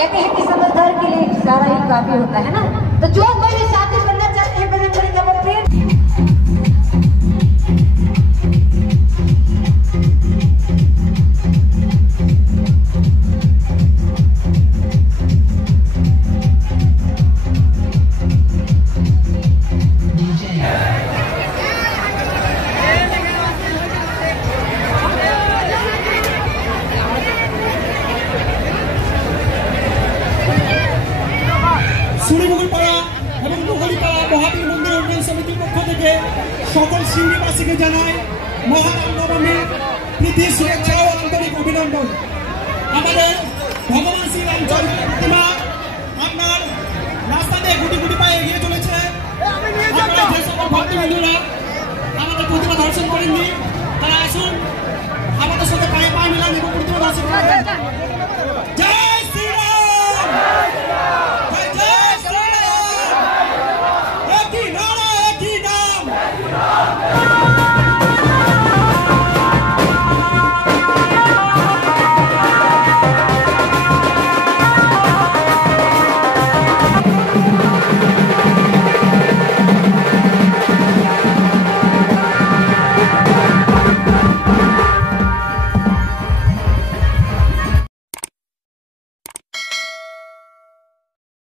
कहते हैं कि समझदार के लिए इशारा ही काफी होता है ना। तो जो कोई भी साथी बनना चाहते हैं बजरंगबली का वकील মহাবীর মন্দির উন্নয়ন সমিতির পক্ষ থেকে সকল সিংহীবাসীকে জানাই মহারাম নবমীর প্রীতি শুভেচ্ছা ও আন্তরিক অভিনন্দন। আমাদের ভগবান শ্রীরামচন্দ্রের প্রতিমা আপনার রাস্তা দিয়ে গুটি গুটি পায়ে এগিয়ে চলেছে। আপনারা যে সকল ভক্তবন্ধুরা আমাদের প্রতিমা দর্শন করেননি তারা আসুন আমাদের সাথে পায়ে পা মিলান এবং প্রতিমা দর্শন করবেন।